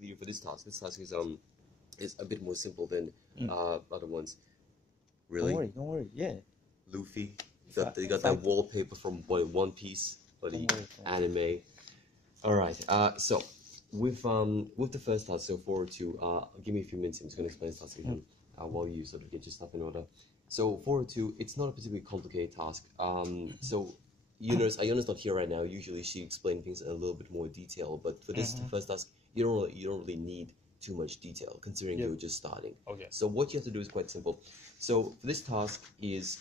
leader for this task. This task is a bit more simple than other ones. Really? Don't worry. Yeah. Luffy. You got that wallpaper from One Piece, bloody anime. All right. So with the first task, so 402. Give me a few minutes. I'm just gonna explain this task again while you sort of get your stuff in order. So 402. It's not a particularly complicated task. So Iona's not here right now. Usually she explains things in a little bit more detail, but for this first task, you don't really need too much detail considering you're just starting. Okay. So what you have to do is quite simple. So for this task is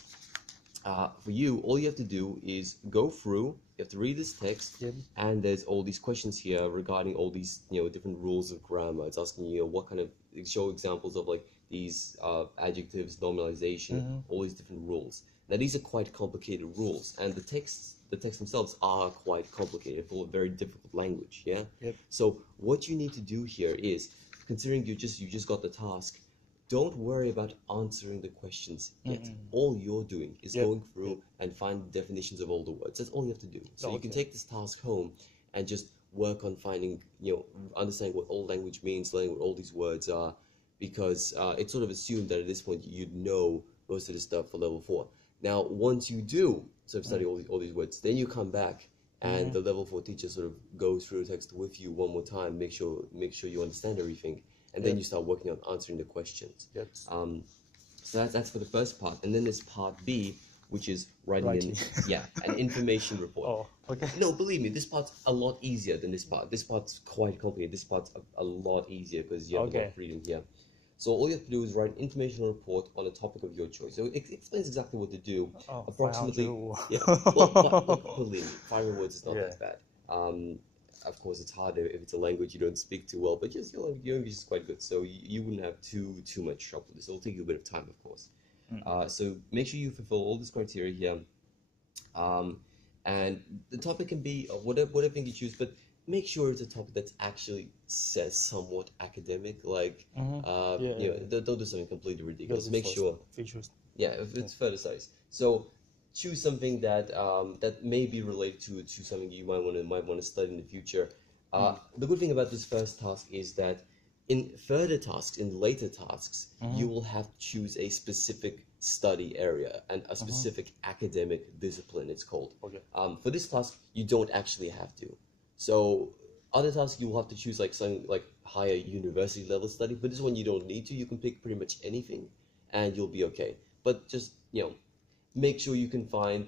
for you, all you have to do is go through. You have to read this text, and there's all these questions here regarding all these different rules of grammar. It's asking you what kind of show examples of like these adjectives, normalization, all these different rules. Now these are quite complicated rules, and the texts themselves are quite complicated, full of very difficult language. Yeah. So what you need to do here is, considering you just got the task, don't worry about answering the questions yet. All you're doing is going through and find definitions of all the words. That's all you have to do. So you can take this task home and just work on finding, understanding what all language means, learning what all these words are, because it's sort of assumed that at this point you'd know most of the stuff for level 4. Now, once you do sort of study all these words, then you come back and the level 4 teacher sort of goes through the text with you one more time, make sure you understand everything, and then you start working on answering the questions. So that's for the first part, and then there's part B, which is writing. An information report. No, believe me, this part's a lot easier than this part. This part's quite complicated. This part's a lot easier because you have a lot of freedom here. So all you have to do is write an information report on a topic of your choice. So it explains exactly what to do. Approximately, believe me, 500 words is not that bad. Of course, it's harder if it's a language you don't speak too well, but just your English is quite good, so you wouldn't have too much trouble with this. It'll take you a bit of time, of course. So make sure you fulfill all this criteria here, and the topic can be whatever thing you choose, but make sure it's a topic that's actually somewhat academic. Like, don't do something completely ridiculous. Make sure. If it's further studies. So choose something that that may be related to something you might want to study in the future. The good thing about this first task is that in further tasks, in later tasks, you will have to choose a specific study area and a specific academic discipline, it's called. For this task, you don't actually have to. So other tasks you will have to choose like something like higher university level study, but this one you don't need to. You can pick pretty much anything and you'll be okay. But just, make sure you can find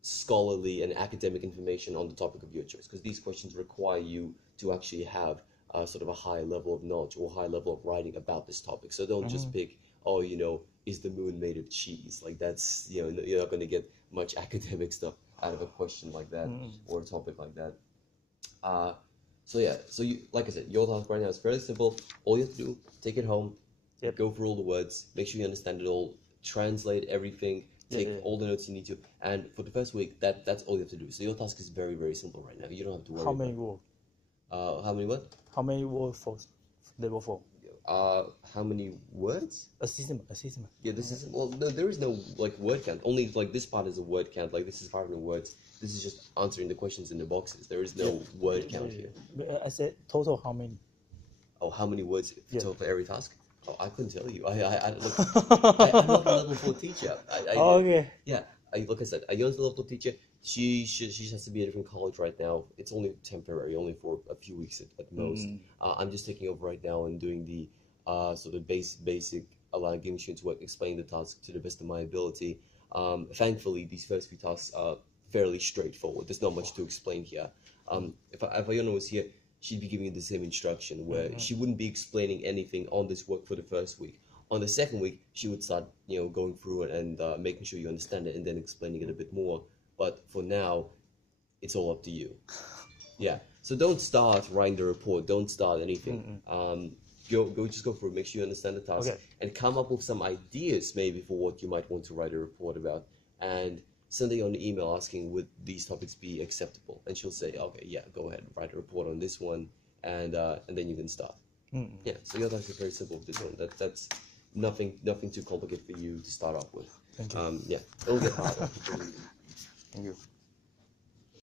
scholarly and academic information on the topic of your choice, because these questions require you to actually have sort of a high level of knowledge or high level of writing about this topic. So don't just pick, is the moon made of cheese? Like that's, you're not going to get much academic stuff out of a question like that or a topic like that. So you, like I said, your task right now is fairly simple. All you have to do, take it home, go through all the words, make sure you understand it all, translate everything, take all the notes you need to, and for the first week, that's all you have to do. So your task is very, very simple right now. You don't have to worry. How many words? How many what? How many words for level 4? How many words? A system. Yeah, this is, well, no, there is no like word count. Only like this part is a word count. Like this is 500 words. This is just answering the questions in the boxes. There is no word count here. I said total how many? Oh, how many words total for every task? Oh, I couldn't tell you. I'm not a level 4 teacher. Like I said, Ion's a level 4 teacher. She has to be at a different college right now. It's only temporary, only for a few weeks at most. I'm just taking over right now and doing the sort of basic giving students what, explaining the task to the best of my ability. Thankfully, these first few tasks are fairly straightforward. There's not much to explain here. If Iona was here, she'd be giving you the same instruction where she wouldn't be explaining anything on this work for the first week. On the second week, she would start, going through it and making sure you understand it and then explaining it a bit more. But for now, it's all up to you. So don't start writing the report. Don't start anything. Just go through it. Make sure you understand the task and come up with some ideas maybe for what you might want to write a report about. And send her an email asking would these topics be acceptable, and she'll say, okay, go ahead, write a report on this one, and then you can start. So your task is very simple with this one. That's nothing too complicated for you to start off with. Thank you. It'll get harder. Thank you.